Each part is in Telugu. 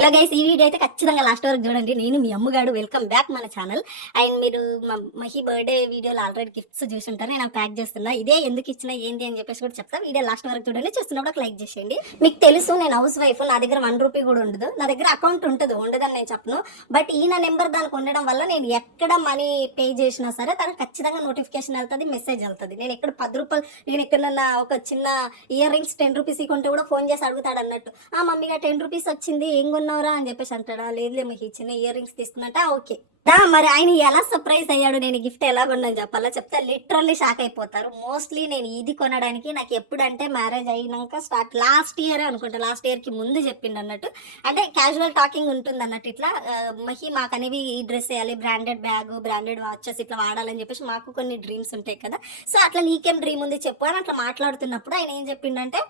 హలో గైస్, ఈ వీడియో అయితే ఖచ్చితంగా లాస్ట్ వరకు చూడండి. నేను మీ అమ్మగాడు, వెల్కమ్ బ్యాక్ మన ఛానల్. అండ్ మీరు మహి బర్త్డే వీడియోలో ఆల్రెడీ గిఫ్ట్స్ చూసుంటారు. నేను ప్యాక్ చేస్తున్నా. ఇదే ఎందుకు ఇచ్చినా ఏంటి అని చెప్పేసి కూడా చెప్తా. వీడియో లాస్ట్ వరకు చూడండి. చూస్తున్నప్పుడు ఒక లైక్ చేసేయండి. మీకు తెలుసు నేను హౌస్ వైఫ్, నా దగ్గర 1 రూపీ కూడా ఉండదు. నా దగ్గర అకౌంట్ ఉంటుంది, ఉండదని నేను చెప్పను. బట్ ఈయన నెంబర్ దానికి ఉండడం వల్ల నేను ఎక్కడ మనీ పే చేసినా సరే తనకు ఖచ్చితంగా నోటిఫికేషన్ వెళ్తుంది, మెసేజ్ వెళ్తుంది. నేను ఎక్కడ 10 రూపాయలు, నేను ఎక్కడన్నా ఒక చిన్న ఇయర్ రింగ్స్ 10 రూపీస్ కొంటే కూడా ఫోన్ చేసి అడుగుతాడు అన్నట్టు. మమ్మీగా 10 రూపీస్ వచ్చింది, ఏం కొన్నావురా అని చెప్పేసి అంటాడా. లేదులే మీకు చిన్న ఇయర్ రింగ్స్ తీసుకున్నట్ట. ఓకే, మరి ఆయన ఎలా సర్ప్రైజ్ అయ్యాడు, నేను గిఫ్ట్ ఎలా కొన్నాను చెప్పాలా చెప్తే లిటరల్లీ షాక్ అయిపోతారు. మోస్ట్లీ నేను ఇది కొనడానికి నాకు ఎప్పుడంటే మ్యారేజ్ అయినాక స్టార్ట్, లాస్ట్ ఇయర్ అనుకుంటా, లాస్ట్ ఇయర్కి ముందు చెప్పిండు అన్నట్టు. అంటే క్యాజువల్ టాకింగ్ ఉంటుంది అన్నట్టు. ఇట్లా మహి మాకు అనేవి ఈ డ్రెస్ వేయాలి, బ్రాండెడ్ బ్యాగ్, బ్రాండెడ్ వాచెస్ ఇట్లా వాడాలని చెప్పేసి మాకు కొన్ని డ్రీమ్స్ ఉంటాయి కదా. సో అట్లా నీకేం డ్రీమ్ ఉంది చెప్పు అని అట్లా మాట్లాడుతున్నప్పుడు ఆయన ఏం చెప్పిండంటే,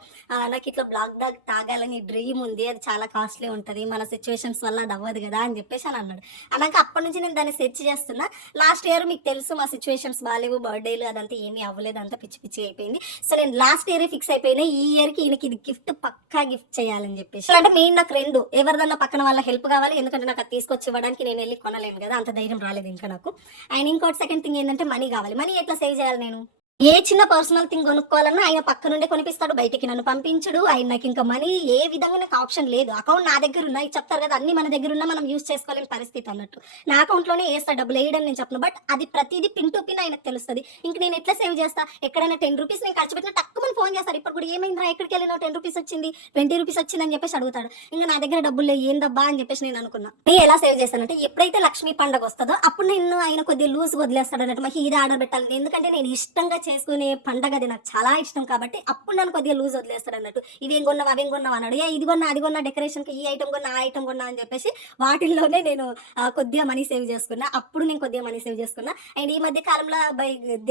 నాకు ఇట్లా బ్లాక్ డాగ్ తాగాలని డ్రీమ్ ఉంది, అది చాలా కాస్ట్లీ ఉంటుంది, మన సిచ్యువేషన్స్ వల్ల అది అవ్వదు కదా అని చెప్పేసి అని అన్నాడు. అన్నాక అప్పటి నుంచి నేను దాన్ని సెర్చ్ చేస్తున్నా. లాస్ట్ ఇయర్ మీకు తెలుసు మా సిచ్యువేషన్స్ బాగాలేవు, బర్త్డేలు అదంతా ఏమీ అవ్వలేదు, అంతా పిచ్చి పిచ్చి అయిపోయింది. సో నేను లాస్ట్ ఇయర్ ఫిక్స్ అయిపోయినా ఈ ఇయర్కి ఈయనకి ఇది గిఫ్ట్ పక్కా గిఫ్ట్ చేయాలని చెప్పేసి. అంటే మెయిన్ నాకు రెండు, ఎవరిదన్నా పక్కన వాళ్ళ హెల్ప్ కావాలి, ఎందుకంటే నాకు అది తీసుకొచ్చి ఇవ్వడానికి నేను వెళ్ళి కొనలేను కదా, అంత ధైర్యం రాలేదు ఇంకా నాకు. అండ్ ఇంకోటి సెకండ్ థింగ్ ఏంటంటే మనీ కావాలి. మనీ ఎట్లా సేవ్ చేయాలి నేను? ఏ చిన్న పర్సనల్ థింగ్ కొనుక్కోవాలన్నా ఆయన పక్క నుండే కొనిపిస్తాడు, బయటికి నన్ను పంపించడు. ఆయన నాకు ఇంకా మనీ ఏ విధంగా నాకు ఆప్షన్ లేదు. అకౌంట్ నా దగ్గర ఉన్నాయి, చెప్తారు కదా అన్ని మన దగ్గర ఉన్నా మనం యూజ్ చేసుకోలేని పరిస్థితి అన్నట్టు. నా అకౌంట్లోనే వేస్తాడు డబ్బులు, వేయడం నేను చెప్పను. బట్ అది ప్రతిదీ పిన్ టు పిన్ ఆయనకు తెలుస్తుంది. ఇంక నేను ఎట్లా సేవ్ చేస్తా? ఎక్కడైనా 10 రూపీస్ నేను ఖర్చు పెట్టిన తక్కువ ఫోన్ చేస్తాడు. ఇప్పుడు కూడా ఏమైందిరా, ఎక్కడికి వెళ్ళినా 10 రూపీస్ వచ్చింది, 20 రూపీస్ వచ్చింది అని చెప్పేసి అడుగుతాడు. ఇంకా నా దగ్గర డబ్బులు ఏందబ్బా అని చెప్పేసి నేను అనుకున్నా. నేను ఎలా సేవ్ చేస్తానంటే, ఎప్పుడైతే లక్ష్మీ పండుగ వస్తుందో అప్పుడు నేను ఆయన కొద్దిగా లూజ్ వదిలేస్తాడు అన్నట్టు. మాకు ఇది ఆర్డర్ పెట్టాలి, ఎందుకంటే నేను ఇష్టంగా చేసుకునే పండుగ, అది నాకు చాలా ఇష్టం కాబట్టి అప్పుడు నన్ను కొద్దిగా లూజ్ వదిలేస్తాడు అన్నట్టు. ఇవేం కొన్నావు అవేం కొన్నావు అన్నాడు. ఇది కొన్నా అది కొన్నా, డెకరేషన్కి ఈ ఐటమ్ కొన్నా ఆ ఐటమ్ కొన్నా అని చెప్పేసి వాటిల్లోనే నేను కొద్దిగా మనీ సేవ్ చేసుకున్నా. అప్పుడు నేను కొద్దిగా మనీ సేవ్ చేసుకున్నా. అండ్ ఈ మధ్య కాలంలో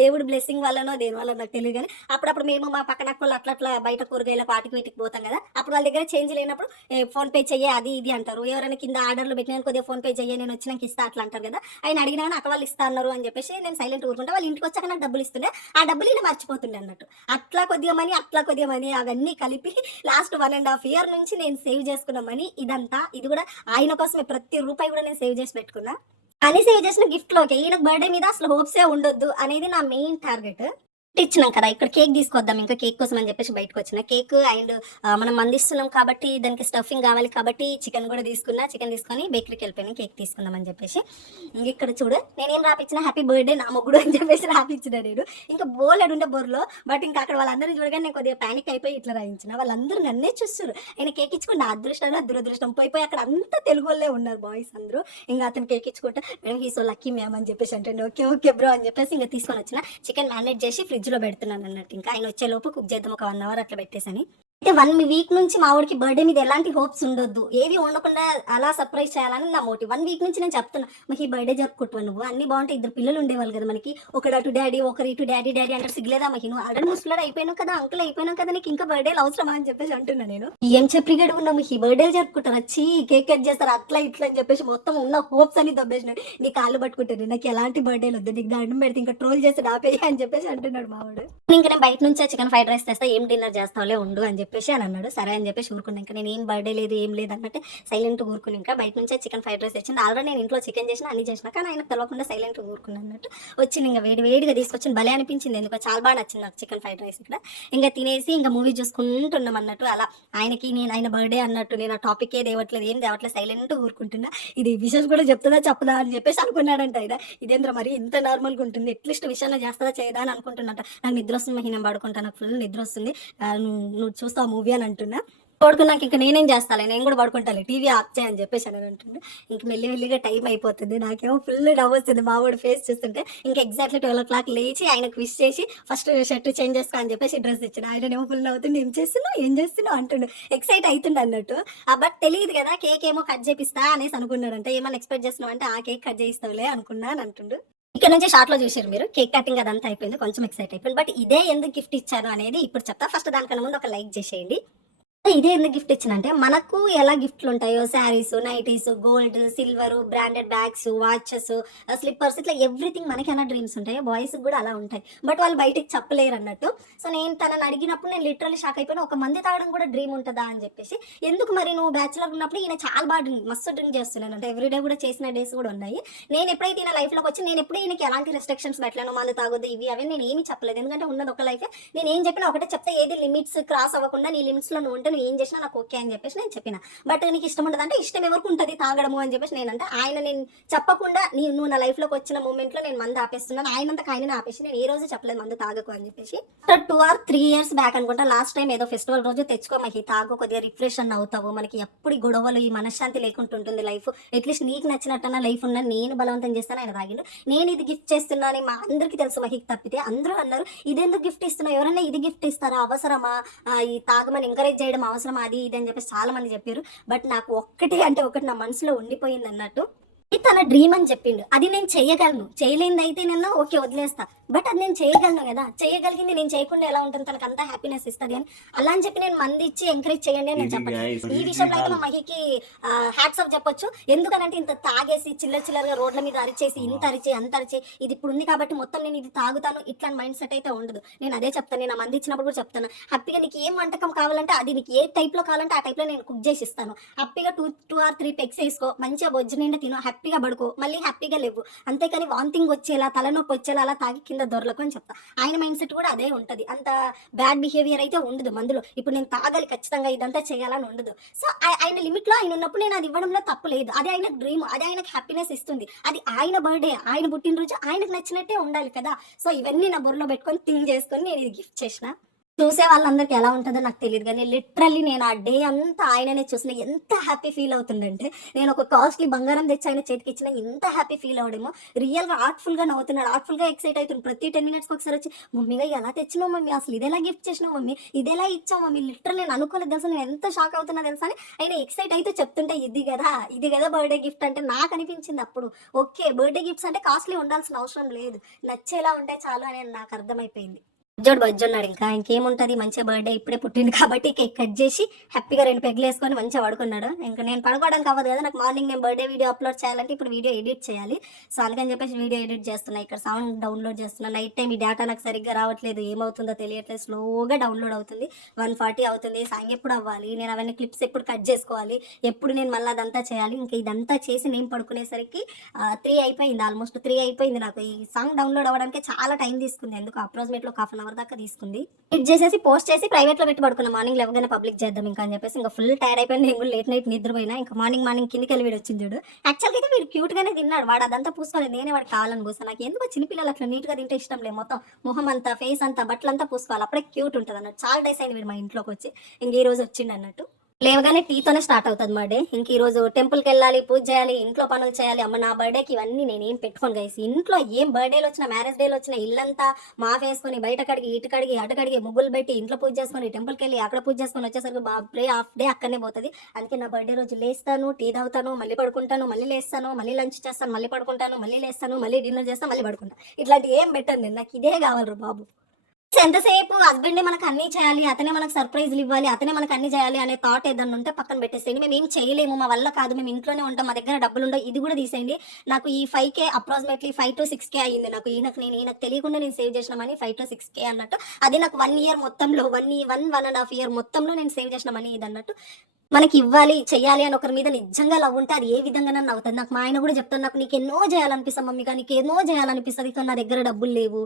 దేవుడు బ్లెస్సింగ్ వల్లనో దేని వల్ల నాకు తెలియదు కానీ అప్పుడప్పుడు మేము మా పక్కన వాళ్ళు అట్లా బయట కూరగాయలకు వాటికి వీటికి పోతాం కదా, అప్పుడు వాళ్ళ దగ్గర చేంజ్ లేనప్పుడు ఫోన్ పే చెయ్యి అది ఇది అంటారు. ఎవరైనా కింద ఆర్డర్లు పెట్టినా కొద్దిగా ఫోన్ పే చెయ్యి, నేను వచ్చినాక ఇస్తా అట్లా అంటారు కదా. ఆయన అడిగినా అక్క వాళ్ళు ఇస్తా అన్నారు అని చెప్పేసి నేను సైలెంట్ ఊరుకుంటా. వాళ్ళు ఇంటికి వచ్చాక నాకు డబ్బులు ఇస్తుండే, ఆ డబ్బులు నేను మర్చిపోతుండే అన్నట్టు. అట్లా కొద్దిగా మనీ అవన్నీ కలిపి లాస్ట్ 1.5 year నుంచి నేను సేవ్ చేసుకున్న మనీ ఇదంతా. ఇది కూడా ఆయన కోసమే, ప్రతి రూపాయి కూడా నేను సేవ్ చేసి పెట్టుకున్నా. అని సేవ్ చేసిన గిఫ్ట్లోకి ఈయనకు బర్త్డే మీద అసలు హోప్సే ఉండొద్దు అనేది నా మెయిన్ టార్గెట్. ఇచ్చినాం కదా, ఇక్కడ కేక్ తీసుకొద్దాం, ఇంకా కేక్ కోసం అని చెప్పేసి బయటకు వచ్చిన. కేక్ అండ్ మనం అందిస్తున్నాం కాబట్టి దానికి స్టఫింగ్ కావాలి కాబట్టి చికెన్ కూడా తీసుకున్నా. చికెన్ తీసుకొని బేకరీకి వెళ్ళిపోయినా కేక్ తీసుకుందాం అని చెప్పేసి. ఇక్కడ చూడు నేనేం రాపించిన, హ్యాపీ బర్త్డే నా మొగ్గుడు అని చెప్పేసి రాపించిన నేను. ఇంకా బోలెడు ఉండే బొర్రలో. బట్ ఇంకా అక్కడ వాళ్ళందరూ చూడగానే నేను కొద్దిగా ప్యానిక్ అయిపోయి ఇట్లా రాయించిన. వాళ్ళందరూ నన్నే చూస్తారు. ఆయన కేక్ ఇచ్చుకుని నా అదృష్టం దురదృష్టం పోయిపోయి అక్కడ అంతా తెలుగు వాళ్ళే ఉన్నారు బాయ్స్ అందరూ. ఇంకా అతను కేక్ ఇచ్చుకుంటే madam he so lucky ma'am అని చెప్పేసి అంటే ఓకే ఓకే బ్రో అని చెప్పేసి ఇంకా తీసుకొని వచ్చిన. చికెన్ మ్యారినేట్ చేసి ఫ్రిడ్జ్లో పెడుతున్నాను అన్నట్టు. ఇంకా ఆయన వచ్చే లోపు కుక్ చేద్దాం, ఒక 1 hour అట్లా పెట్టేసని. అయితే 1 week నుంచి మా వాడికి బర్త్డే మీద ఎలాంటి హోప్స్ ఉండొద్దు, ఏవి ఉండకుండా అలా సర్ప్రైజ్ చేయాలని నా మోటివ్. 1 week నుంచి నేను చెప్తున్నా, మాకు ఈ బర్త్డే జరుపుకుంటావు నువ్వు, అన్ని బాగుంటాయి, 2 పిల్లలు ఉండేవాళ్ళు కదా మనకి, ఒకడు అటు డాడీ ఒకరు ఇటు డాడీ అంటే సిగ్గులేదా మహి, నువ్వు ఆల్రెడీ ముసలాడు అయిపోయినావు కదా, అంకుల్ అయిపోయినావు కదా, నీకు ఇంకా బర్త్డేలు అవసరమా అని చెప్పేసి అంటున్నా నేను. ఏం చెప్పిగడు ఉన్నావు ఈ బర్త్డేలు జరుపుకుంటారు, వచ్చి కేక్ కట్ చేస్తారు అట్లా ఇట్లా అని చెప్పేసి మొత్తం ఉన్న హోప్స్ అని దొబ్బేసినాడు. నీ కాళ్ళు పట్టుకుంటాను, నాకు ఎలాంటి బర్త్డేలు వద్దు, నీకు దండం పెడితే ఇంకా ట్రోల్ చేసి ఆపేయి అని చెప్పేసి అంటున్నాడు మావాడు. ఇంకా నేను బయట నుంచే చికెన్ ఫ్రైడ్ రైస్ తెస్తా, ఏం డిన్నర్ చేస్తావులే ఉండు అని చెప్పేసి అని అన్నాడు. సరే అని చెప్పేసి ఊరుకున్నా. ఇంకా నేను ఏం బర్త్డే లేదు ఏం లేదు అన్నట్టు సైలెంట్ ఊరుకుని ఇంకా బయట నుంచే చికెన్ ఫ్రైడ్ రైస్ తెచ్చింది. ఆల్రెడీ నేను ఇంట్లో చికెన్ చేసిన అన్ని చేసిన, కానీ ఆయనకు తెలియకుండా సైలెంట్ ఊరుకున్నా అన్నట్టు. వచ్చింది ఇంకా వేడిగా తీసుకొచ్చింది, భలే అనిపించింది, ఎందుకో చాలా బాగా నచ్చింది నాకు చికెన్ ఫ్రైడ్ రైస్. ఇక్కడ ఇంకా తినేసి ఇంకా మూవీ చూసుకుంటున్నాం అన్నట్టు. అలా ఆయనకి నేను ఆయన బర్త్డే అన్నట్టు నేను ఆ టాపిక్ ఏం తేవట్లేదు సైలెంట్ ఊరుకుంటున్నా. ఇది విషయం కూడా చెప్తుందా చెప్పదా అని చెప్పేసి అనుకున్నాడంట ఆయన. ఇదేంద్ర మరి ఇంత నార్మల్గా ఉంటుంది, అట్లీస్ట్ విషయంలో చేస్తుందా చేయదా అని అనుకుంటున్నట్ట. నాకు నిద్ర వస్తుంది మహి, నేను పడుకుంటా, నాకు ఫుల్ నిద్ర వస్తుంది, నువ్వు చూస్తావు మూవీ అని అంటున్నా. పడుకున్నాక ఇంకా నేనేం చేస్తాను, నేను కూడా పడుకుంటాను, టీవీ ఆఫ్ చేయని చెప్పేసి అని అంటుండే. ఇంక మెల్లిగా టైం అయిపోతుంది, నాకేమో ఫుల్ నవ్వు వస్తుంది మా వాడు ఫేస్ చూస్తుంటే. ఇంకా ఎగ్జాక్ట్లీ 12 o'clock లేచి ఆయనకు విష్ చేసి ఫస్ట్ షర్ట్ చేంజ్ చేసుకో అని చెప్పేసి డ్రెస్ ఇచ్చిన. ఆయనేమో ఫుల్ నవ్వుతుండే, ఏం చేస్తున్నావు అంటుండు, ఎక్సైట్ అవుతుండే అన్నట్టు. బట్ తెలియదు కదా కేక్ ఏమో కట్ చేపిస్తా అనేసి అనుకున్నాడంటే. ఏమన్నా ఎక్స్పెక్ట్ చేస్తున్నావు అంటే ఆ కేక్ కట్ చేయిస్తావులే అనుకున్నా అని అంటుండు. ఇక్కడ నుంచి షార్ట్ లో చూసారు మీరు, కేక్ కటింగ్ అదంతా అయిపోయింది, కొంచెం ఎక్సైట్ అయిపోయింది. బట్ ఇదే ఎందుకు గిఫ్ట్ ఇచ్చాను అనేది ఇప్పుడు చెప్తా. ఫస్ట్ దానికన్నా ముందు ఒక లైక్ చేసేయండి. ఇదే ఎందుకు గిఫ్ట్ ఇచ్చినంటే, మనకు ఎలా గిఫ్ట్లు ఉంటాయో saris, nighties, gold, silver, branded bags, watches, slippers ఇట్లా ఎవ్రీథింగ్ మనకి ఎలా డ్రీమ్స్ ఉంటాయో బాయ్స్‌కి కూడా అలా ఉంటాయి. బట్ వాళ్ళు బయటికి చెప్పలేరన్నట్టు. సో, నేను తనని అడిగినప్పుడు నేను లిటరల్లీ షాక్ అయిపోయాను. ఒక మందు తాగడం కూడా డ్రీమ్ ఉంటదా అని చెప్పేసి. ఎందుకు మరి నువ్వు బ్యాచిలర్ ఉన్నప్పుడు ఈయన చాలా బాగా మస్తు డ్రింక్ చేస్తున్నాడంట. ఎవ్రీ డే కూడా చేసిన డేస్ కూడా ఉన్నాయి. నేను ఎప్పుడైతే ఈయన లైఫ్‌లోకి వచ్చి నేను ఎప్పుడు ఈయనకి ఎలాంటి రెస్ట్రిక్షన్స్ పెట్టలేను. మందు తాగొద్దు ఇవి అవి నేను ఏమీ చెప్పలేదు. ఎందుకంటే ఉన్నది ఒక లైఫే. నేను ఏం చెప్పినా ఒకటే చెప్తే ఏది లిమిట్స్ క్రాస్ అవ్వకుండా నీ లిమిట్స్‌లో నువ్వు ఉంటే నువ్వు ఏం చేసినా నాకు ఓకే అని చెప్పేసి నేను చెప్పిన. బట్ నీకు ఇష్టం ఉండదంటే ఇష్టం ఎవరికి ఉంటుంది తాగడము అని చెప్పేసి నేనంటే ఆయన నేను చెప్పకుండా నువ్వు నా లైఫ్లోకి వచ్చిన మూమెంట్లో నేను మందు ఆపేస్తున్నాను. ఆయనంతకు ఆయననే ఆపేసి నేను ఏ రోజు చెప్పలేదు మందు తాగకు అని చెప్పేసి. 2 or 3 years బ్యాక్ అనుకుంటా లాస్ట్ టైం ఏదో ఫెస్టివల్ రోజు తెచ్చుకో మహి తాగు కొద్దిగా రిఫ్రెష్ అన్న అవుతావు. మనకి ఎప్పుడు ఈ గొడవలు ఈ మనశ్శాంతి లేకుండా ఉంటుంది లైఫ్. అట్లీస్ట్ నీకు నచ్చినట్టన్న లైఫ్ ఉన్నా నేను బలవంతం చేస్తాను ఆయన తాగిండు. నేను ఇది గిఫ్ట్ చేస్తున్నాను మా అందరికీ తెలుసు మహికి తప్పితే. అందరూ అన్నారు ఇదెందుకు గిఫ్ట్ ఇస్తున్నావు, ఎవరైనా ఇది గిఫ్ట్ ఇస్తారా, అవసరమా, ఈ తాగమని ఎంకరేజ్ చేయడం అవసరమా, అది ఇది అని చెప్పేసి చాలా మంది చెప్పారు. బట్ నాకు ఒక్కటి అంటే ఒకటి నా మనసులో ఉండిపోయింది అన్నట్టు. ఇది తన డ్రీమ్ అని చెప్పిండు. అది నేను చేయగలను. చేయలేనిది అయితే నేను ఓకే వదిలేస్తా. బట్ అది నేను చేయగలను కదా. చేయగలిగింది నేను చేయకుండా ఎలా ఉంటుంది, తనకు అంతా హ్యాపీనెస్ ఇస్తుంది అని అలా అని చెప్పి నేను మంది ఇచ్చి ఎంకరేజ్ చేయండి అని నేను చెప్పను. ఈ విషయంలో అయితే మా మహికి హ్యాట్స్ ఆఫ్ చెప్పొచ్చు. ఎందుకనంటే ఇంత తాగేసి చిల్లరగా రోడ్ల మీద అరిచేసి ఇంత అరిచి అంత అరిచి ఇది ఇప్పుడు ఉంది కాబట్టి మొత్తం నేను ఇది తాగుతాను ఇట్లాంటి మైండ్ సెట్ అయితే ఉండదు. నేను అదే చెప్తాను. నేను మంది ఇచ్చినప్పుడు కూడా చెప్తాను హ్యాపీగా నీకు ఏం వంటకం కావాలంటే అది నీకు ఏ టైప్లో కావాలంటే ఆ టైప్లో నేను కుక్ చేసి ఇస్తాను. హ్యాపీగా 2 or 3 పెగ్స్ వేసుకో, మంచిగా బొజ్జు నిండా తిను, హ్యాపీగా పడుకో, మళ్ళీ హ్యాపీగా లేవు. అంతేకాని వాంతింగ్ వచ్చేలా తలనొప్పి వచ్చేలా అలా తాగి కింద దొరలకు అని చెప్తా. ఆయన మైండ్ సెట్ కూడా అదే ఉంటుంది. అంత బ్యాడ్ బిహేవియర్ అయితే ఉండదు మందులో. ఇప్పుడు నేను తాగాలి ఖచ్చితంగా ఇదంతా చేయాలని ఉండదు. సో ఆయన లిమిట్లో ఆయన ఉన్నప్పుడు నేను అది ఇవ్వడంలో తప్పు లేదు. అది ఆయన డ్రీమ్, అది ఆయనకు హ్యాపీనెస్ ఇస్తుంది. అది ఆయన బర్త్డే, ఆయన పుట్టినరోజు, ఆయనకు నచ్చినట్టే ఉండాలి కదా. సో ఇవన్నీ నా బుర్రలో పెట్టుకొని థింక్ చేసుకొని నేను ఇది గిఫ్ట్ చేసిన. చూసే వాళ్ళందరికీ ఎలా ఉంటుందో నాకు తెలియదు కానీ లిటరల్లీ నేను ఆ డే అంతా ఆయననే చూసిన ఎంత హ్యాపీ ఫీల్ అవుతుందంటే, నేను ఒక కాస్ట్లీ బంగారం తెచ్చి ఆయన చేతికి ఇచ్చిన ఎంత హ్యాపీ ఫీల్ అవడమో. రియల్గా ఆర్ట్ఫుల్గా నవ్వుతున్నాడు, ఆర్ట్ఫుల్గా ఎక్సైట్ అవుతుంది. ప్రతి 10 minutes ఒకసారి వచ్చి మమ్మీగా ఎలా తెచ్చినావు మమ్మీ, అసలు ఇదేలా గిఫ్ట్ చేసినావు మమ్మీ, ఇదేలా ఇచ్చావు మమ్మీ, లిటరల్ నేను అనుకోలేదు తెలుసా, నేను ఎంత షాక్ అవుతున్నా తెలుసా అని ఆయన ఎక్సైట్ అయితే చెప్తుంటే ఇది కదా బర్త్డే గిఫ్ట్ అంటే నాకు అనిపించింది అప్పుడు. ఓకే బర్త్డే గిఫ్ట్స్ అంటే కాస్ట్లీ ఉండాల్సిన అవసరం లేదు, నచ్చేలా ఉంటే చాలు అని నాకు అర్థమైపోయింది. బజ్జున్నాడు ఇంకా ఇంకేముంటుంది, మంచిగా బర్త్డే ఇప్పుడే పుట్టింది కాబట్టి కేక్ కట్ చేసి హ్యాపీగా 2 పెగ్లు వేసుకొని మంచిగా పడుకున్నాడు. ఇంకా నేను పడుకోవడానికి అవ్వదు కదా, నాకు మార్నింగ్ నేను బర్త్డే వీడియో అప్లోడ్ చేయాలంటే ఇప్పుడు వీడియో ఎడిట్ చేయాలి. సో అందుకని చెప్పేసి వీడియో ఎడిట్ చేస్తున్నా, ఇక్కడ సౌండ్ డౌన్లోడ్ చేస్తున్నా. నైట్ టైం ఈ డేటా నాకు సరిగ్గా రావట్లేదు, ఏమవుతుందో తెలియట్లేదు, స్లోగా డౌన్లోడ్ అవుతుంది. 140 అవుతుంది. సాంగ్ ఎప్పుడు అవ్వాలి, నేను అవన్నీ క్లిప్స్ ఎప్పుడు కట్ చేసుకోవాలి, ఎప్పుడు నేను మళ్ళీ అదంతా చేయాలి. ఇంకా ఇదంతా చేసి నేను పడుకునేసరికి 3 అయిపోయింది, ఆల్మోస్ట్ 3 అయిపోయింది. నాకు ఈ సాంగ్ డౌన్లోడ్ అవ్వడానికి చాలా టైం తీసుకుంది. ఎందుకు అప్రాక్సిమేట్లీ ఒక 1/2 hour దాకా తీసుకుంది. ఎడిట్ చేసేసి పోస్ట్ చేసి ప్రైవేట్ లో పెట్టి పడుకున్నా. మార్నింగ్ లేవగానే పబ్లిక్ చేద్దాం ఇంకా అని చెప్పేసి ఇంకా ఫుల్ టైర్డ్ అయిపోయింది. నేను కూడా లేట్ నైట్ నిద్రపోయినా. ఇంకా మార్నింగ్ కిందికి వెళ్ళి వీడు వచ్చింది చూడు. యాక్చువల్గా అయితే వీడు క్యూట్ గానే తిన్నాడు. వాడు అదంతా పూసుకోలేదు, నేనే వాడు కావాలని పూసాను. నాకు ఎందుకు చిన్నపిల్లలు అట్లా నీట్ గా తింటే ఇష్టం లేదు. మొత్తం మొహం అంతా ఫేస్ అంతా బట్టలంతా పూసుకోవాలి, అప్పుడే క్యూట్ ఉంటుంది అన్నట్టు. చాలా డేస్ అయింది వీడు మా ఇంట్లోకి వచ్చి. ఇంక ఈ రోజు వచ్చిండు అన్నట్టు. లేవగానే టీతోనే స్టార్ట్ అవుతుంది మా డే. ఇంక ఈ రోజు టెంపుల్కి వెళ్ళాలి, పూజ చేయాలి, ఇంట్లో పనులు చేయాలి. అమ్మ నా బర్త్డేకి ఇవన్నీ నేనేం పెట్టుకోను గైస్. ఇంట్లో ఏం బర్త్డేలు వచ్చినా మ్యారేజ్ డేలు వచ్చినా ఇల్లంతా మాఫ్ వేసుకొని బయట కడిగి ఇటు కడిగి అటు కడిగి ముగ్గులు పెట్టి ఇంట్లో పూజ చేసుకొని టెంపుల్కి వెళ్ళి అక్కడ పూజ చేసుకొని వచ్చేసరికి బాబే హాఫ్ డే అక్కడనే పోతుంది. అందుకే నా బర్త్డే రోజు లేస్తాను, టీ తాగుతాను, మళ్ళీ పడుకుంటాను, మళ్ళీ లేస్తాను, మళ్ళీ లంచ్ చేస్తాను, మళ్ళీ పడుకుంటాను, మళ్ళీ లేస్తాను, మళ్ళీ డిన్నర్ చేస్తాను, మళ్ళీ పడుకుంటాను. ఇట్లాంటి ఏం పెట్టను నేను. నాకు ఇదే కావాలి బాబు. ఎంతసేపు హస్బెండే మనకు అన్ని చేయాలి, అతనే మనకు సర్ప్రైజ్లు ఇవ్వాలి, అతనే మనకు అన్ని చేయాలి అనే థాట్ ఏదన్నా ఉంటే పక్కన పెట్టేసేయండి. మేము ఏం చేయలేము, మా వల్ల కాదు, మేము ఇంట్లోనే ఉంటాం, మా దగ్గర డబ్బులు ఉండవు, ఇది కూడా తీసేయండి. నాకు ఈ 5K అప్రాక్సిమేట్లీ 5 to 6K అయ్యింది. నాకు ఈయనకు తెలియకుండా నేను సేవ్ చేసిన మనీ 5 to 6K అన్నట్టు. అది నాకు 1 year మొత్తంలో 1.5 year మొత్తంలో నేను సేవ్ చేసిన మనీ ఇది అన్నట్టు. మనకి ఇవ్వాలి చెయ్యాలి అని ఒకరి మీద నిజంగా లవ్ ఉంటే అది ఏ విధంగా నన్ను అవుతుంది. నాకు మా ఆయన కూడా చెప్తాను, నాకు నీకు ఎన్నో చేయాలనిపిస్తాం మమ్మీ, కానీ నీకు ఎన్నో చేయాలనిపిస్తుంది, కానీ నా దగ్గర డబ్బులు లేవు,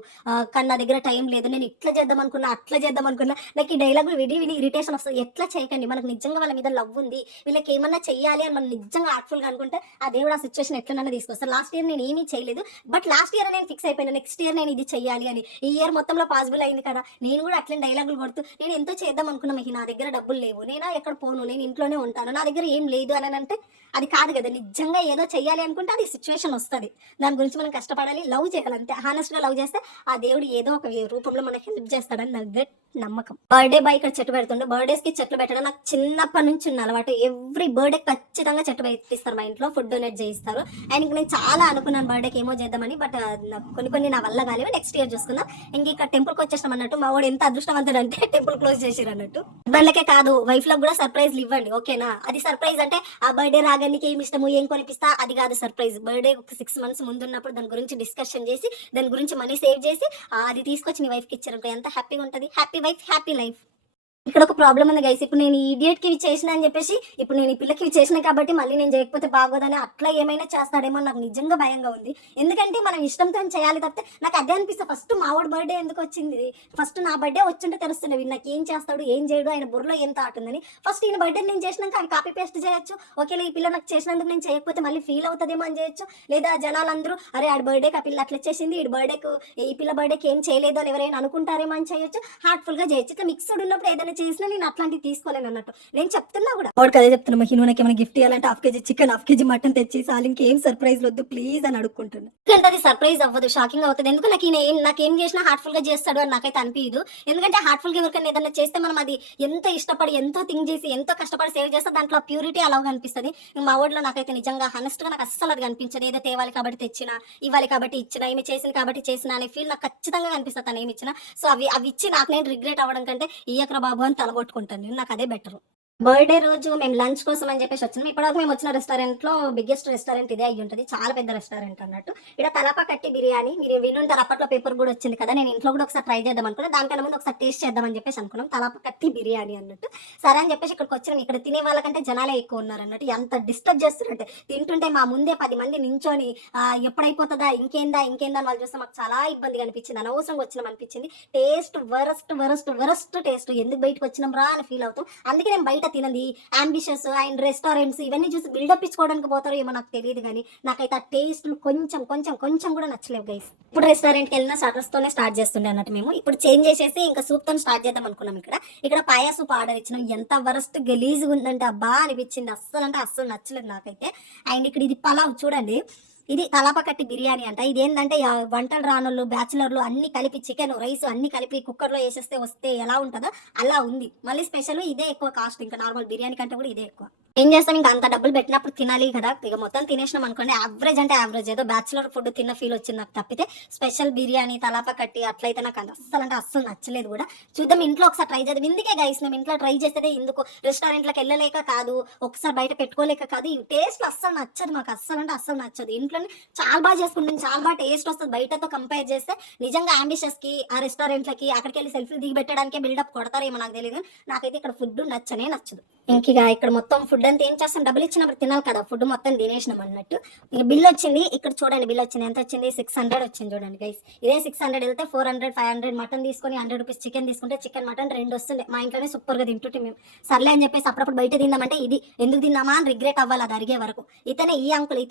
కానీ నా దగ్గర టైం లేదు, నేను ఇట్లా చేద్దాం అనుకున్నా అట్లా చేద్దాం అనుకున్నా. నాకు ఈ డైలాగులు విని ఇరిటేషన్ వస్తుంది. ఎట్లా చేయకండి, మనకు నిజంగా వాళ్ళ మీద లవ్ ఉంది, వీళ్ళకి ఏమన్నా చెయ్యాలి అని మనం నిజంగా ఆర్ట్ఫుల్గా అనుకుంటే ఆ దేవుడు ఆ సిచ్యువేషన్ ఎట్లన్నా తీసుకొస్తారు. లాస్ట్ ఇయర్ నేను ఏమీ చేయలేదు, బట్ లాస్ట్ ఇయర్ నేను ఫిక్స్ అయిపోయినా నెక్స్ట్ ఇయర్ నేను ఇది చెయ్యాలి అని. ఈ ఇయర్ మొత్తంలో పాసిబుల్ అయింది కదా. నేను కూడా అట్లనే డైలాగులు కొడుతూ నేను ఎంతో చేద్దాం అనుకున్నా, మీకు నా దగ్గర డబ్బులు లేవు, నేను ఎక్కడ పోను, నేను ఇంట్లోనే ఉంటాను, నా దగ్గర ఏం లేదు అని అంటే అది కాదు కదా. నిజంగా ఏదో చెయ్యాలి అనుకుంటే అది సిచ్యువేషన్ వస్తుంది, దాని గురించి మనం కష్టపడాలి, లవ్ చేయాలి అంతే. హానెస్ట్గా లవ్ చేస్తే ఆ దేవుడు ఏదో ఒక రూపంలో మనకి హెల్ప్ చేస్తాడని నాకు గట్టి నమ్మకం. బర్త్డే బాయ్ ఇక్కడ చెట్టు పెడుతుండే, బర్త్డేస్ కి చెట్లు పెట్టడం నాకు చిన్నప్పటి నుంచి ఉన్న అలవాటు. ఎవ్రీ బర్త్డే ఖచ్చితంగా చెట్టు పెట్టిస్తారు మా ఇంట్లో, ఫుడ్ డొనేట్ చేయిస్తారు. అండ్ ఇంక నేను చాలా అనుకున్నాను బర్త్డేకి ఏమో చేద్దామని, బట్ కొన్ని నా వల్ల కాలేవు. నెక్స్ట్ ఇయర్ చూసుకుందాం. ఇంక ఇక్కడ టెంపుల్కి వచ్చేసాం అన్నట్టు. మా వాడు ఎంత అదృష్టవంతుడు అంటే టెంపుల్ క్లోజ్ చేసిరు అన్నట్టు. హస్బెండ్లకే కాదు వైఫ్ లకు కూడా సర్ప్రైజ్లు ఇవ్వండి, ఓకేనా? అది సర్ప్రైజ్ అంటే ఆ బర్త్డే రాగానికి ఏమి ఇష్టము ఏం కొనిపిస్తా అది కాదు సర్ప్రైజ్. బర్త్డే ఒక 6 months ముందు ఉన్నప్పుడు దాని గురించి డిస్కషన్ చేసి, దాని గురించి మనీ సేవ్ చేసి అది తీసుకొచ్చి నీ వైఫ్కి ఇచ్చారంటే ఎంత హ్యాపీగా ఉంటుంది. Happy wife happy life. ఇక్కడ ఒక ప్రాబ్లం ఉంది గైస్. ఇప్పుడు నేను ఈ ఇడియట్ కి ఇవి చేసిన అని చెప్పేసి, ఇప్పుడు నేను ఈ పిల్లకి ఇవి చేసిన కాబట్టి మళ్ళీ నేను చేయకపోతే బాగోదని అట్లా ఏమైనా చేస్తాడేమో నాకు నిజంగా భయంగా ఉంది. ఎందుకంటే మనం ఇష్టంతో చేయాలి తప్పితే నాకు అదే అనిపిస్తుంది. ఫస్ట్ మావాడు బర్త్డే ఎందుకు వచ్చింది, ఫస్ట్ నా బర్త్డే వచ్చింటే తెలుస్తుంది వీడు నాకు ఏం చేస్తాడు ఏం చేయడు, ఆయన బుర్రలో ఏం థాట్ ఉందని. ఫస్ట్ ఈయన బర్త్డే నేను చేసినాక అవి కాపీ పేస్ట్ చేయొచ్చు. ఓకేలే ఈ పిల్ల నాకు చేసినందుకు నేను చేయకపోతే మళ్ళీ ఫీల్ అవుతుందేమో అని చేయొచ్చు. లేదా జనాలందరూ అరే ఆడి బర్త్డేకి ఆ పిల్ల అట్లా చేసింది, ఈ బర్త్డేకు ఈ పిల్ల బర్త్డేకి ఏం చేయలేదు అని ఎవరైనా అనుకుంటారేమో అని చేయొచ్చు. హార్ట్ఫుల్ గా చేయొచ్చు. ఇట్లా మిక్స్డ్ ఉన్నప్పుడు ఏదైనా చేసినా నేను అట్లాంటివి తీసుకోలేను అన్నట్టు నేను చెప్తున్నా కూడా. వాడికి అదే చెప్తున్నా, మహిను నాకు ఏమైనా గిఫ్ట్ ఇవ్వాలంటే 1/2 kg చికెన్ 1/2 kg మటన్ తెచ్చి చాలు, ఇంకేం సర్ప్రైజ్ వద్దు ప్లీజ్ అని అడుక్కుంటున్నా. ఎందుకంటే అది సర్ప్రైజ్ అవ్వదు, షాకింగ్ అవుతుంది. ఎందుకు నాకేం చేసినా హార్ట్ఫుల్ గా చేస్తాడు అని నాకైతే అనిపించదు. ఎందుకంటే హార్ట్ఫుల్ గా ఎవరికైనా ఏదైనా చేస్తే మనం అది ఎంతో ఇష్టపడి ఎంతో థింక్ చేసి ఎంతో కష్టపడి సేవ్ చేస్తే దాంట్లో ప్యూరిటీ అలాగా అనిపిస్తుంది. మా ఊళ్ళో నాకైతే నిజంగా హానెస్ట్ గా నాకు అస్సలు అది కనిపించదు. ఏదో తేవాలి కాబట్టి తెచ్చినా, ఇవ్వాలి కాబట్టి ఇచ్చినా, ఏమి చేసింది కాబట్టి చేసినా అనే ఫీల్ నాకు ఖచ్చితంగా కనిపిస్తుంది తను ఏమి ఇచ్చినా. సో అవి ఇచ్చి నాకు నేను రిగ్రెట్ అవ్వడం కంటే ఇయ్యకరా బాబు అని తలగొట్టుకుంటాను, నాకు అదే బెటర్. బర్త్డే రోజు మేము లంచ్ కోసం అని చెప్పేసి వచ్చినాం. ఇప్పటివరకు మేము వచ్చిన రెస్టారెంట్ లో బిగ్గెస్ట్ రెస్టారెంట్ ఇదే అయ్యి ఉంటుంది, చాలా పెద్ద రెస్టారెంట్ అన్నట్టు. ఇక్కడ తలపా కట్టి బిర్యానీ మీరు వినుంటారు, అప్పట్లో పేపర్ కూడా వచ్చింది కదా. నేను ఇంట్లో కూడా ఒకసారి ట్రై చేద్దాం అనుకున్నా, దానికన్నా ముందు ఒకసారి టేస్ట్ చేద్దామని చెప్పేసి అనుకున్నాం. తలపా కట్టి బిర్యానీ అన్నట్టు. సరే అని చెప్పేసి ఇక్కడికి వచ్చినాం. ఇక్కడ తినే వాళ్ళకంటే జనాలే ఎక్కువ ఉన్నారు అన్నట్టు. ఎంత డిస్టర్బ్ చేస్తున్నారంటే తింటుంటే మా ముందే 10 మంది నించొని ఎప్పుడైపోతుందా ఇంకేందా అని వాళ్ళు చూస్తే మాకు చాలా ఇబ్బందిగా అనిపించింది, అనవసరంగా వచ్చినాం అనిపించింది. Taste worst taste. ఎందుకు బయటకు వచ్చినాం రా అని ఫీల్ అవుతాం. అందుకే నేను బయట తినది అంబిషియస్ అండ్ రెస్టారెంట్స్ ఇవన్నీ చూసి బిల్డప్ ఇచ్చుకోవడానికి పోతారో ఏమో నాకు తెలియదు, కానీ నాకైతే ఆ టేస్ట్లు కొంచెం కూడా నచ్చలేవు గైస్. ఇప్పుడు రెస్టారెంట్కి వెళ్ళినా స్టార్టర్స్ తోనే స్టార్ట్ చేస్తుండే అన్నట్టు. మేము ఇప్పుడు చేంజ్ చేసేసి ఇంకా సూప్ తో స్టార్ట్ చేద్దాం అనుకున్నాం. ఇక్కడ పాయా సూప్ ఆర్డర్ ఇచ్చినాం. ఎంత వరస్ట్ గలీజ్గా ఉందంటే అబ్బా అనిపించింది, అస్సలు నచ్చలేదు నాకైతే. అండ్ ఇక్కడ ఇది పలావ్ చూడండి, ఇది తలపా కట్టి బిర్యానీ అంట. ఇదేంటంటే వంటలు రానోళ్ళు బ్యాచులర్లు అన్ని కలిపి చికెన్ రైస్ అన్ని కలిపి కుక్కర్లో వేసేస్తే వస్తే ఎలా ఉంటుందో అలా ఉంది. మళ్ళీ స్పెషల్ ఇదే ఎక్కువ కాస్ట్, ఇంకా నార్మల్ బిర్యానీ కంటే కూడా ఇదే ఎక్కువ. ఏం చేస్తాం, ఇంకా అంత డబ్బులు పెట్టినప్పుడు తినాలి కదా. ఇక మొత్తం తినేసినాం అనుకోండి, యావరేజ్ అంటే యావరేజ్, ఏదో బ్యాచులర్ ఫుడ్ తిన్న ఫీల్ వచ్చింది నాకు తప్పితే స్పెషల్ బిర్యానీ తలపా కట్టి అట్లయితే నాకు అస్సలు నచ్చలేదు కూడా. చూద్దాం ఇంట్లో ఒకసారి ట్రై చేద్దాం. ఇందుకే గైస్ మేము ఇంట్లో ట్రై చేస్తే ఇందుకు రెస్టారెంట్లకు వెళ్ళలేక కాదు, ఒకసారి బయట పెట్టుకోలేక కాదు, ఈ టేస్ట్ అస్సలు నచ్చదు మాకు, అస్సలు నచ్చదు. ఇంట్లో చాలా బాగా చేసుకుంటాను, చాలా బాగా టేస్ట్ వస్తుంది. బయటతో కంపేర్ చేస్తే నిజంగా అంబిషియస్ కి ఆ రెస్టారెంట్లకి అక్కడికి వెళ్ళి సెల్ఫీలు దిగి పెట్టడానికే బిల్డప్ కొడతారేమో నాకు తెలియదు. నాకైతే ఇక్కడ ఫుడ్ నచ్చదు. ఇంకా ఇక్కడ మొత్తం ఫుడ్ అంతా ఏం చేస్తాం, డబ్బులు ఇచ్చినప్పుడు తినాలి కదా, ఫుడ్ మొత్తం తినేసినాం అన్నట్టు. ఇక బిల్ వచ్చింది, ఇక్కడ చూడండి బిల్ వచ్చింది, ఎంత వచ్చింది 600 వచ్చింది చూడండి గైస్. ఇదే 600 వెళ్తే 400 500 మటన్ తీసుకొని 100 రూపీస్ చికెన్ తీసుకుంటే చికెన్ మటన్ 2 వస్తుండే. మా ఇంట్లోనే సూపర్ గా తింటుంటే మేము సర్లే అని చెప్పేసి అప్పుడప్పుడు బయట తిందామంటే ఇది ఎందుకు తిన్నామా అని రిగ్రెట్ అవ్వాలి అది అరిగే వరకు. ఇతనే ఈ అంకుల్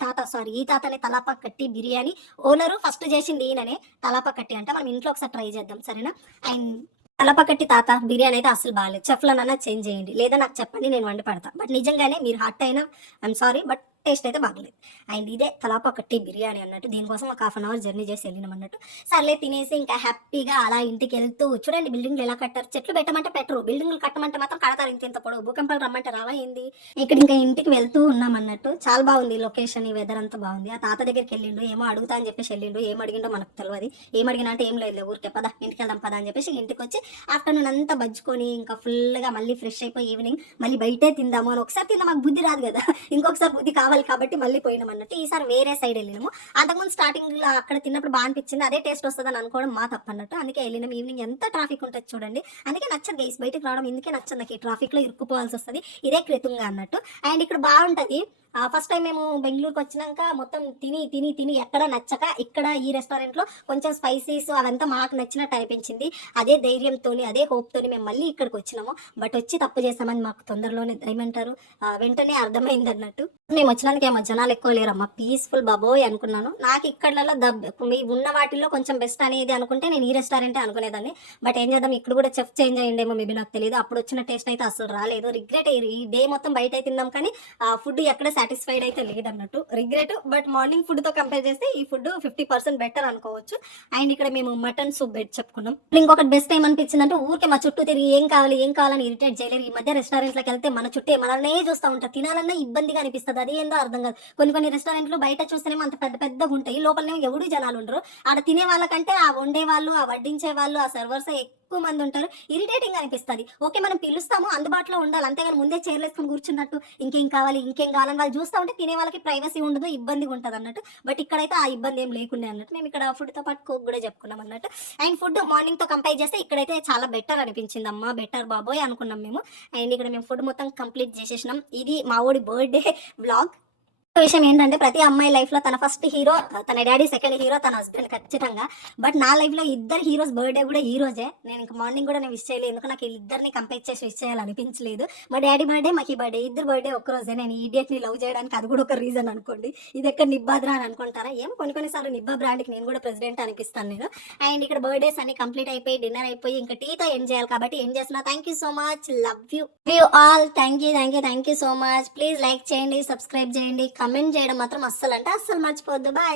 ఈ తాతనే తలపా కట్టి బిర్యానీ ఓనరు. ఫస్ట్ చేసింది ఈయననే తలపా కట్టి అంటే. మనం ఇంట్లో ఒకసారి ట్రై చేద్దాం సరేనా. అండ్ తలపా కట్టి తాత బిర్యానీ అయితే అసలు బాగాలేదు, చెఫ్లనన్నా చేంజ్ చేయండి, లేదా నాకు చెప్పండి నేను వండి పడతా. బట్ నిజంగానే మీరు హార్ట్ అయినా ఐఎమ్ సారీ, బట్ టేస్ట్ అయితే బాగలేదు. అండ్ ఇదే తలపా కట్టి బిర్యానీ అన్నట్టు. దీనికోసం ఒక 1/2 hour జర్నీ చేసి వెళ్ళినాం అన్నట్టు. సర్లే తినేసి ఇంకా హ్యాపీగా అలా ఇంటికి వెళ్తూ చూడండి బిల్డింగ్లు ఎలా కట్టారు. చెట్లు పెట్టమంటే పెట్టరు, బిల్డింగ్లు కట్టమంటే మాత్రం కడతారు. ఇంత పొడవు భూకంపాలు రమ్మంటే రావా ఏంది. ఇక్కడ ఇంకా ఇంటికి వెళ్తూ ఉన్నాం అన్నట్టు. చాలా బాగుంది లొకేషన్, ఈ వెదర్ అంతా బాగుంది. ఆ తాత దగ్గరికి వెళ్ళిండు, ఏమో అడుగుతా అని చెప్పేసి వెళ్ళిండు. ఏం అడిగిండో మనకు తెలియదు. ఏం అడిగినా అంటే ఏం లేదు, ఊరికే పదా ఇంటికి వెళ్దాం పదా అని చెప్పేసి ఇంటికి వచ్చి ఆఫ్టర్నూన్ అంతా బజ్జుకొని ఇంకా ఫుల్గా మళ్ళీ ఫ్రెష్ అయిపోయి ఈవినింగ్ మళ్ళీ బయటే తిందాము అని. ఒకసారి తిందా మాకు బుద్ధి రాదు కదా, ఇంకొకసారి బుద్ధి కావాలి కాబట్టి మళ్ళీ పోయినాం అన్నట్టు. ఈసారి వేరే సైడ్ వెళ్ళినాము. అంతకుముందు స్టార్టింగ్ లో అక్కడ తిన్నప్పుడు బాగా అనిపించింది, అదే టేస్ట్ వస్తుందని అనుకోవడం మా తప్పు అన్నట్టు. అందుకే వెళ్ళినాం. ఈవినింగ్ ఎంత ట్రాఫిక్ ఉంటుంది చూడండి, అందుకే నచ్చదు గైస్ బయటకు రావడం. ఇందుకే నచ్చదు నాకు, ఈ ట్రాఫిక్ లో ఇరుక్కుపోవాల్సి వస్తుంది. ఇదే కృతంగా అన్నట్టు. అండ్ ఇక్కడ బాగుంటది. ఫస్ట్ టైం మేము బెంగళూరుకి వచ్చినాక మొత్తం తిని ఎక్కడ నచ్చక ఇక్కడ ఈ రెస్టారెంట్లో కొంచెం స్పైసీస్ అవంతా మాకు నచ్చినట్టు అనిపించింది. అదే ధైర్యంతో అదే హోప్తో మేము మళ్ళీ ఇక్కడికి వచ్చినాము. బట్ వచ్చి తప్పు చేస్తామని మాకు తొందరలోనే ఏమంటారు వెంటనే అర్థమైంది అన్నట్టు. మేము వచ్చినందుకు ఏమో జనాలు ఎక్కువ లేరమ్మా, పీస్ఫుల్ బాబోయ్ అనుకున్నాను. నాకు ఇక్కడలో మీ ఉన్న వాటిల్లో కొంచెం బెస్ట్ అనేది అనుకుంటే నేను ఈ రెస్టారెంటే అనుకునేదాన్ని. బట్ ఏం చేద్దాం, ఇక్కడ కూడా చెఫ్ చేంజ్ అయ్యిండేమో మేబీ, నాకు తెలియదు. అప్పుడు వచ్చిన టేస్ట్ అయితే అసలు రాలేదు. రిగ్రెట్ అయ్యి ఈ డే మొత్తం బయట తిన్నాం కానీ ఫుడ్ ఎక్కడ సాటిస్ఫైడ్ అయితే లేదన్నట్టు, రిగ్రెట్. బట్ మార్నింగ్ ఫుడ్తో కంపేర్ చేస్తే ఈ ఫుడ్ 50% బెటర్ అనుకోవచ్చు. అండ్ ఇక్కడ మేము మటన్ సూప్ బెడ్ చెప్పుకున్నాం. ఇంకొకటి బెస్ట్ ఏమనిపించిందంటే, ఊరికే మా చుట్టూ తిరిగి ఏం కావాలని ఇరిటేట్ చేయలేరు. ఈ మధ్య రెస్టారెంట్లకు వెళ్తే మన చుట్టే మనల్నే చూస్తూ ఉంటారు, తినాలన్నా ఇబ్బందిగా అనిపిస్తుంది. అది ఏందో అర్థం కాదు. కొన్ని రెస్టారెంట్లు బయట చూస్తేనేమో అంత పెద్దగా ఉంటాయి, లోపలనేమో ఎవడు జనాలు ఉండరు. ఆడ తినే వాళ్ళకంటే ఆ వండే వాళ్ళు, ఆ వడ్డించే వాళ్ళు, ఆ సర్వర్స్ ఎక్కువ మంది ఉంటారు. ఇరిటేటింగ్ అనిపిస్తుంది. ఓకే, మనం పిలుస్తాము, అందుబాటులో ఉండాలి, అంతేగాని ముందే చైర్లేసుకొని కూర్చున్నట్టు ఇంకేం కావాలని వాళ్ళు చూస్తూ ఉంటే తినే వాళ్ళకి ప్రైవసీ ఉండదు, ఇబ్బందిగా ఉంటుంది అన్నట్టు. బట్ ఇక్కడైతే ఆ ఇబ్బంది ఏం లేకుండా అన్నట్టు. మేము ఇక్కడ ఫుడ్తో పాటు కోక్ కూడా చెప్పుకున్నాం అన్నట్టు. అండ్ ఫుడ్ మార్నింగ్తో కంపేర్ చేస్తే ఇక్కడైతే చాలా బెటర్ అనిపించింది. అమ్మా బెటర్ బాబోయ్ అనుకున్నాం మేము. అండ్ ఇక్కడ మేము ఫుడ్ మొత్తం కంప్లీట్ చేసేసినాం. ఇది మా ఊడి బర్త్డే వ్లాగ్. విషయం ఏంటంటే, ప్రతి అమ్మాయి లైఫ్ లో తన ఫస్ట్ హీరో తన డాడీ, సెకండ్ హీరో తన హస్బెండ్ ఖచ్చితంగా. బట్ నా లైఫ్ లో ఇద్దరు హీరోస్ బర్త్డే కూడా ఈ రోజే. నేను ఇంకా మార్నింగ్ కూడా నేను విష్ చేయలేదు, ఎందుకు నాకు ఇద్దరిని కంపేర్ చేసి విష్ చేయాలనిపించలేదు. మా డాడీ బర్త్డే, మాకి బర్త్డే, ఇద్దరు బర్త్డే ఒక్కరోజే. నేను ఈడియట్ ని లవ్ చేయడానికి అది కూడా ఒక రీజన్ అనుకోండి. ఇది ఎక్కడ నిబ్బాద్రా అని అనుకుంటారా? ఏం కొన్నిసార్లు నిబ్బా బ్రాండ్కి నేను కూడా ప్రెసిడెంట్ అనిపిస్తాను నేను. అండ్ ఇక్కడ బర్త్డేస్ అన్ని కంప్లీట్ అయిపోయి, డిన్నర్ అయిపోయి, ఇంకా టీతో ఎండ్ చేయాలి కాబట్టి ఏం చేస్తున్నా. Thank you so much, love you all. Thank you so much. Please like చేయండి, సబ్స్క్రైబ్ చేయండి, కమెంట్ చేయడం మాత్రం అస్సలు మర్చిపోవద్దు. బాయ్.